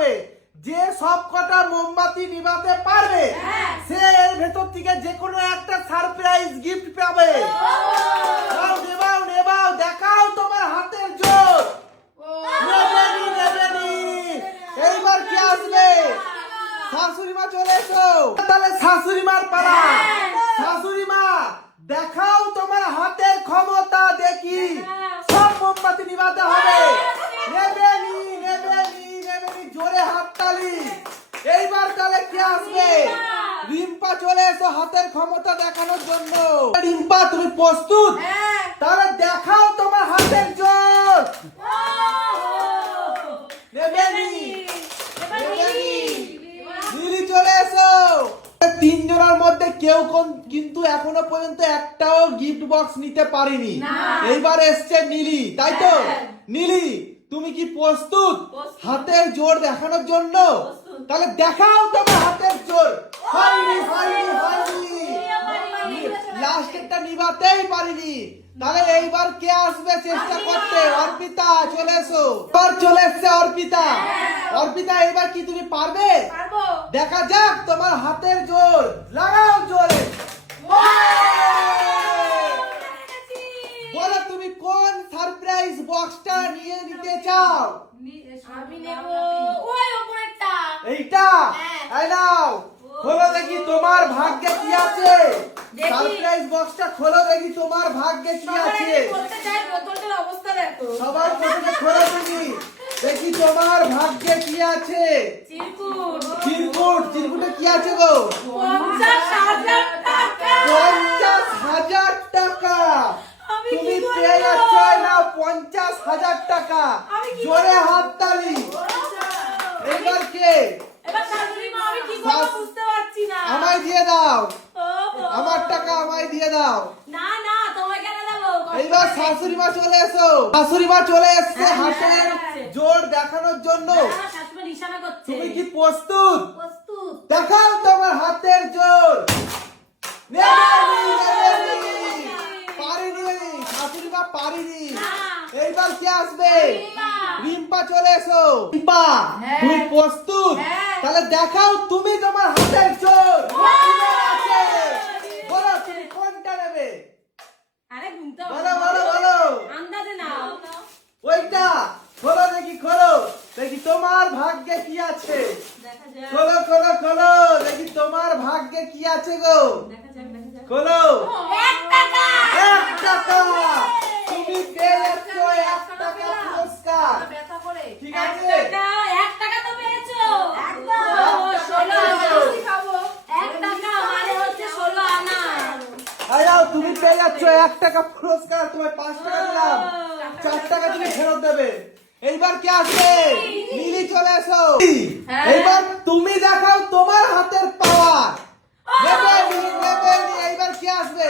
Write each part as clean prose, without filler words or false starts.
হবে। যে সব কটা মোমবাতি নিভাতে পারবে সে এর ভেতর থেকে যে কোনো একটা সারপ্রাইজ গিফট পাবে। নাও নেবাও নেবাও, দেখাও তোমার হাতের জোর। নেবেনি নেবেনি। এইবার কি আসবে? শাশুড়ি মা চলে এসো। তাহলে শাশুড়ি মার পালা। শাশুড়ি মা দেখাও তোমার হাতের ক্ষমতা, দেখি সব মোমবাতি নিভাতে হবে। নেবেনি নেবেনি নেবেনি, জোরে হাততালি। এইবার তাহলে কি আসবে? রিম্পা চলে এসো হাতের ক্ষমতা দেখানোর জন্য। রিম্পা তুমি প্রস্তুত? তাহলে দেখাও তোমার হাতের জোর। নেবেনি নেবেনি। লিলি চলে এসো। তিনজনের মধ্যে কেউ কিন্তু এখনো পর্যন্ত একটাও গিফট বক্স নিতে পারেনি। এইবার এসছে নীলি, তাই তো? নীলি তুমি কি প্রস্তুত হাতের জোর দেখানোর জন্য? তাহলে দেখাও তোমার হাতের জোর। হয়নি হয়নি হয়নি, লাস্টেরটা নিভাতেই পারিনি। তাহলে এইবার কে আসবে চেষ্টা করতে? অর্পিতা চলে এসো। এবার চলে এসছে অর্পিতা। অর্পিতা এবার কি তুমি পারবে? দেখা যাক তোমার হাতের জোর। লাগাও জোরে। বলো তুমি কোন সারপ্রাইজ বক্সটা নিয়ে নিতে চাও? আমি নেব ওই উপরেরটা। এইটা? এই নাও, খোলো দেখি তোমার ভাগ্যে কি আছে। সারপ্রাইজ বক্সটা খোলো দেখি তোমার ভাগ্যে কি আছে। বলতে চাই বোতলটার অবস্থা দেখো। সবাই প্রথমে খোলো দেখি, দেখি তোমার ভাগ্যে কি আছে। চিরকুট। চিরকুট? চিরকুটে কি আছে গো? 50,000 টাকা। 50,000 টাকা। আমি তুমি কি পেয়ে করব? যাচ্ছ না 50,000 টাকা। জোরে হাততালি। এবার কে? এবার শাশুড়ি মা আমি কি করব বুঝতে পারছি না। আমায় দিয়ে দাও। ও, আমার টাকা আমায় দিয়ে দাও। না না তোমায় কেন দেব? এইবার শাশুড়ি মা চলে এসো। শাশুড়ি মা চলে এসছে হাতের জোর দেখানোর জন্য। শাশুড়ি নিশানা করছে। তুমি কি প্রস্তুত? প্রস্তুত। দেখাও তোমার হাতের জোর। নেবেনি নেবেনি, পারিনি। শাশুড়ি মা পারিনি। এইবার কি আসবে? রিম্পা চলে এসো। রিম্পা তুমি প্রস্তুত? তাহলে দেখাও তুমি তোমার হাতের জোর। বলো তুমি কোনটা নেবে? আরে ঘুমতে বলো বলো বলো। আন্দাজে নাও। ওইটা খোলো দেখি, খোলো দেখি তোমার ভাগ্যে কি আছে। দেখা যাক। খোলো খোলো খোলো দেখি তোমার ভাগ্যে কি আছে গো। দেখা যাক দেখা যাক। খোলো। 1 টাকা। 1 টাকা। তুমি পেয়ে যাচ্ছ 1 টাকা পুরস্কার। ব্যথা করে। ঠিক আছে? 1 টাকা তো পেয়েছো। একদম। 16 আনা। 1 টাকা মানে হচ্ছে 16 আনা। আয়াও তুমি পেয়ে যাচ্ছ 1 টাকা পুরস্কার। তোমায় 5 টাকা দিলাম, 4 টাকা তুমি ফেরত দেবে। এইবার কি আসবে? নীলি চলে এসো। এইবার তুমি দেখাও তোমার হাতের পাওয়ার। নেবেনি নেবেনি। এইবার কি আসবে?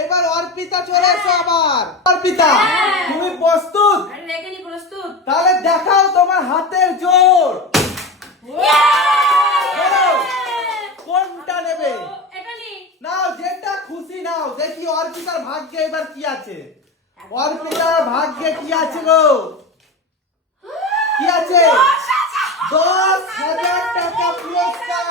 এইবার অর্পিতা চলে এসো আবার। অর্পিতা তুমি প্রস্তুত? আরে রেখেনি প্রস্তুত। তাহলে দেখাও তোমার হাতের জোর। বলো, কোনটা নেবে? এটা নি। নাও যেটা খুশি নাও। দেখি অর্পিতার ভাগ্যে এবার কি আছে। অর্পিতার ভাগ্যে কি আছে গো? কি আছে? 10,000 টাকা পুরস্কার।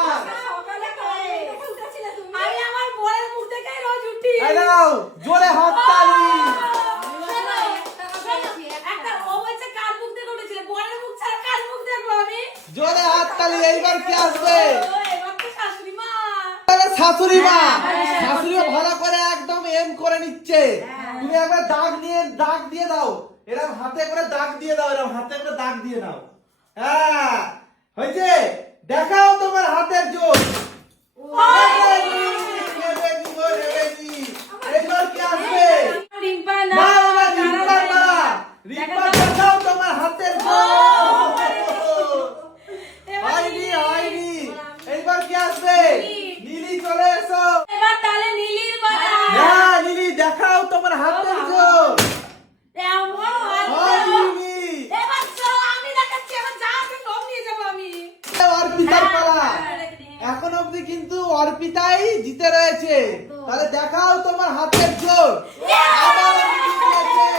সকালে করে উঠেছিলে তুমি। আমি আমার বউয়ের মুখ দেখেই রোজ উঠি। এই নাও জোরে হাততালি। একটা ও বলছে কার মুখ দেখে উঠেছিলে? বউয়ের মুখ ছাড়া কার মুখ দেখবো আমি? জোরে হাততালি। এইবার কি আসবে? ও, এবার তো শাশুড়ি মা। তাহলে শাশুড়ি মা। শাশুড়ি ভালো করে একদম এম করে নিচ্ছে। তুমি একবার দাগ দিয়ে দাও। এরকম হাতে করে দাগ দিয়ে দাও। এরকম হাতে করে দাগ দিয়ে দাও। হ্যাঁ হয়েছে। দেখাও তোমার হাতের জোর। নেবেনি, নেবেনি গো, নেবেনি। এইবার কি আসবে? রিম্পা না। না না রিম্পা না। রিম্পা দেখাও তোমার হাতের জোর। হয়নি হয়নি। এইবার কি আসবে? নীলি চলে এসো। এবার তাহলে নীলির পালা। হ্যাঁ নীলি দেখাও তোমার হাতের জোর। হয়নি। এবার চলো আমি দেখাচ্ছি। এবার যা আছে সব নিয়ে যাবো আমি। অর্পিতার পালা। এখন অবধি কিন্তু অর্পিতাই জিতে রয়েছে। তাহলে দেখাও তোমার হাতের জোর। আবার নীলি জিতেছে।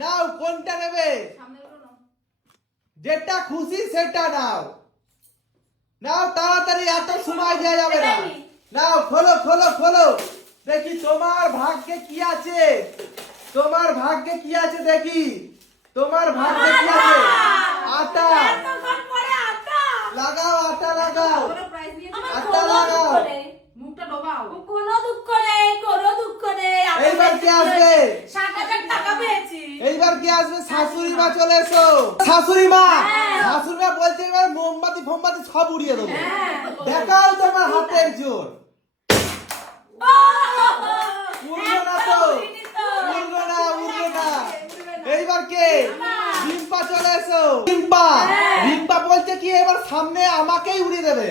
নাও কোনটা নেবে? যেটা খুশি সেটা নাও, নাও তাড়াতাড়ি, এত সময় দেওয়া যাবে না। নাও খোলো খোলো খোলো, দেখি তোমার ভাগ্যে কি আছে, তোমার ভাগ্যে কি আছে দেখি, তোমার ভাগ্যে কি আছে। আটা এতক্ষণ পরে আটা। লাগাও, আটা লাগাও, আমার আটা কোনো লাগাও। দুঃখ নেই। মুখটা ডোবাও। কোনো দুঃখ নেই, কোনো দুঃখ নেই। আমি এইবার কি আসবে? 60,000 টাকা পেয়েছি। এইবার কি আসবে? শাশুড়ি মা চলে এসো। শাশুড়ি মা, হ্যাঁ। শাশুড়ি মা বলছে এবার মোমবাতি ফোমবাতি সব উড়িয়ে দেবো। হ্যাঁ। দেখাও তোমার হাতের জোর। উড়লো না তো, উড়লো না, উড়লো না। এইবার কে? রিম্পা চলে এসো। রিম্পা, রিম্পা বলছে কি এবার সামনে আমাকেই উড়িয়ে দেবে।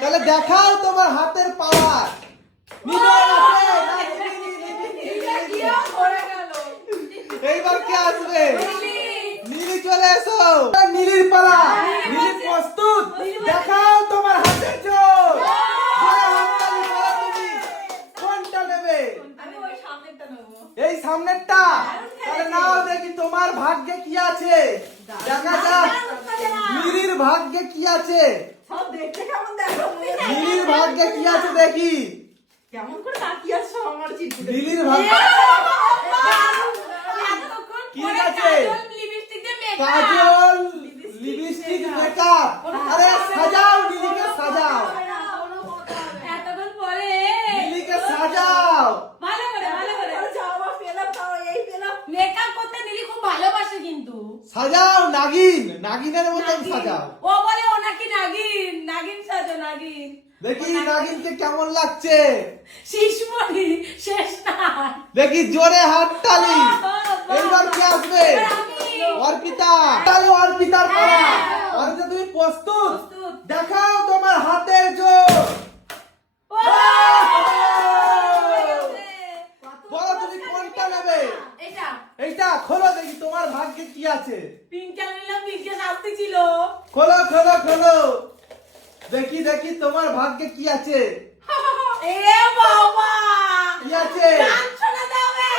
তাহলে দেখাও তোমার হাতের পাওয়ার। এইবার কে আসবে? নীলি চলে এসো। নীলির পালা, নীলি প্রস্তুত। দেখাও তোমার হাতের জোর। জোরে হাততালি করো তুমি। কোনটা নেবে? আমি ওই সামনেরটা নেবো। এই সামনেরটা। তাহলে নাও দেখি তোমার ভাগ্যে কি আছে। দেখা যাক নীলির ভাগ্যে কি আছে। সব দেখতে কেমন দেখো? নীলির ভাগ্যে কি আছে দেখি। কেমন করে তাকিয়ে আছো আমার চিঠি? নীলির ভাগ্যে এতক্ষণ কি পরে আছে? কাজল, লিপস্টিক দিয়ে makeup। কাজল, লিপস্টিক, মেকআপ। আরে সাজাও, নীলিকে সাজাও, এতক্ষণ পরে নীলিকে সাজাও। ভালো করে, ভালো করে। যাওয়া পেলাম, তাও এই পেলাম। মেকআপ করতে নীলি খুব ভালোবাসে কিন্তু। সাজাও নাগিন, নাগিনের মতন নাগিন। সাজাও। ও বলে ও নাকি নাগিন, নাগিন সাজো নাগিন। দেখি নাগিনকে কেমন লাগছে। শিশমণি শেষ না। দেখি জোরে হাততালি। এইবার কি আসবে? এবার আমি। অর্পিতা। তাহলে অর্পিতার পালা। অর্পিতা তুমি প্রস্তুত? প্রস্তুত। দেখাও তোমার হাতের জোর। ও! বলো তুমি কোনটা নেবে? এটা এইটা খোলো দেখি তোমার ভাগ্যে কি আছে। পিঙ্কা নিলাম, পিঙ্কা শাস্তি ছিল। খোলো খোলো খোলো, দেখি দেখি তোমার ভাগ্যে কি আছে। এ বাবা! কি আছে? গান শোনাতে হবে।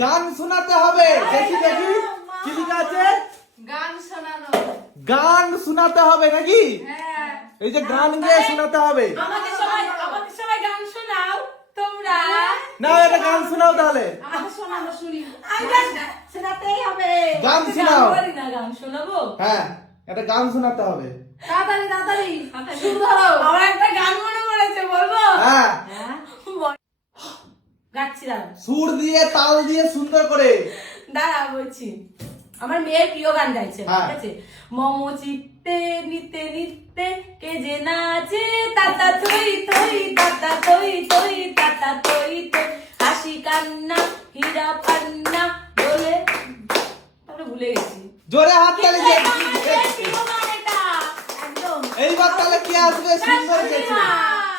গান শোনাতে হবে। দেখি দেখি কি লেখা আছে। গান শোনানো। গান শোনাতে হবে নাকি? হ্যাঁ। এই যে গান গিয়ে শোনাতে হবে। আমাদের সবাই গান শোনাও তোমরা। না এটা গান শোনাও তাহলে। আমাকে শোনানো শুনি। আমি গান শোনাতেই হবে। গান শোনাও। পারি না, গান শোনাবো। হ্যাঁ একটা গান শোনাতে হবে। তাড়াতাড়ি তাড়াতাড়ি শুরু করো। আমার একটা গান মনে পড়েছে, বলবো? হ্যাঁ বল। গাচ্ছিলাম। সুর দিয়ে তাল দিয়ে সুন্দর করে। দাঁড়া বলছি। আমার মেয়ের প্রিয় গান গাইছে, হ্যাঁ। ঠিক আছে? মম চিত্তে নিতে নিতে কে যে নাচে তাতা থই থই, তাতা থই থই, তাতা থই থই, হাসি কান্না হীরা পান্না বলে, তারপরে ভুলে গেছি। জোরে হাত তালি দিয়ে। আমার মেয়ের প্রিয় গান এটা, একদম। এইবার তাহলে কি আসবে? সুন্দর শাশুড়ি গেছে। মা।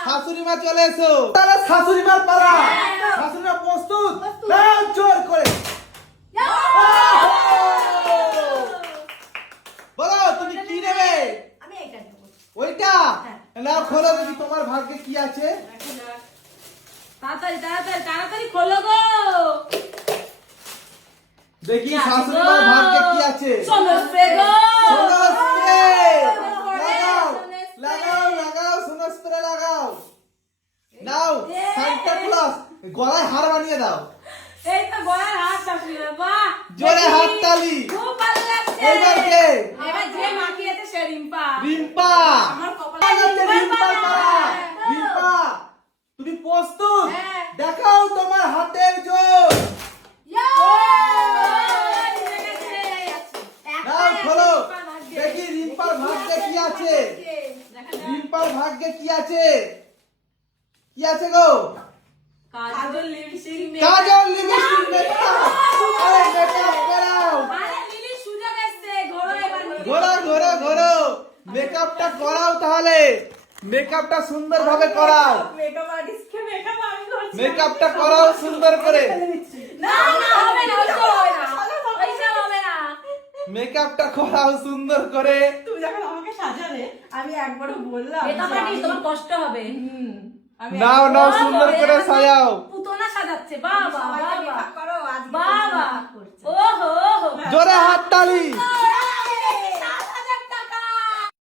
শাশুড়ি মা চলে এসো। তাহলে শাশুড়ি মার পালা। শাশুড়ি মা প্রস্তুত? নাও জোর করে। বলো তুমি কি নেবে? আমি এটা নেবো। ওইটা হ্যাঁ। নাও খোলো দেখি তোমার ভাগ্যে কি আছে। তাড়াতাড়ি তাড়াতাড়ি তাড়াতাড়ি খোলো গো। দেখি শাশুড়ি মার ভাগ্যে কি আছে। সোনো স্প্রে গো। সোনো স্প্রে লাগাও, সোনো স্প্রে। লাগাও লাগাও, সোনো স্প্রে লাগাও। নাও সান্টা ক্লজ গলায় হার বানিয়ে দাও। এই তো গলার হার শাশুড়ি মা, বাহ! জোরে দেখি। হাততালি। খুব ভালো লাগছে। এইবার কে? এবার যে মাখিয়েছে সে রিম্পা। রিম্পা। আমার কপালে এই হচ্ছে রিম্পার রিম্পার পালা। পালা। রিম্পা তুমি প্রস্তুত? হ্যাঁ। দেখাও তোমার হাতের জোর। নাও খোলো দেখি রিম্পার ভাগ্যে কি আছে। রিম্পার ভাগ্যে কি আছে? কি আছে গো? কাজল লিপস্টিক কাজল, লিপস্টিক, মেকআপ। আরে মেকআপ করাও। আরে লিলি সুযোগ এসেছে, ঘোরো এবার লিলি। ঘোরো ঘোরো ঘোরো, মেকআপটা করাও তাহলে। মেকআপটা সুন্দর ভাবে করাও। মেকআপ আর্টিস্টকে মেকআপ আমি করছি। মেকআপটা করাও সুন্দর করে। না না হবে না, ওইসব হবে না, ওইসব হবে না। মেকআপটা করাও সুন্দর করে। তুমি যখন আমাকে সাজালে আমি একবারও বললাম মেকআপ যে আর্টিস্ট আমি- তোমার কষ্ট হবে। আমি নাও নাও সুন্দর করে সাজাও। পুতনা সাজাচ্ছে, বাবা সবাইকে বাবা মেকআপ করো, আজকে বাবা। মেকআপ করছে। ওহো জোরে হাততালি।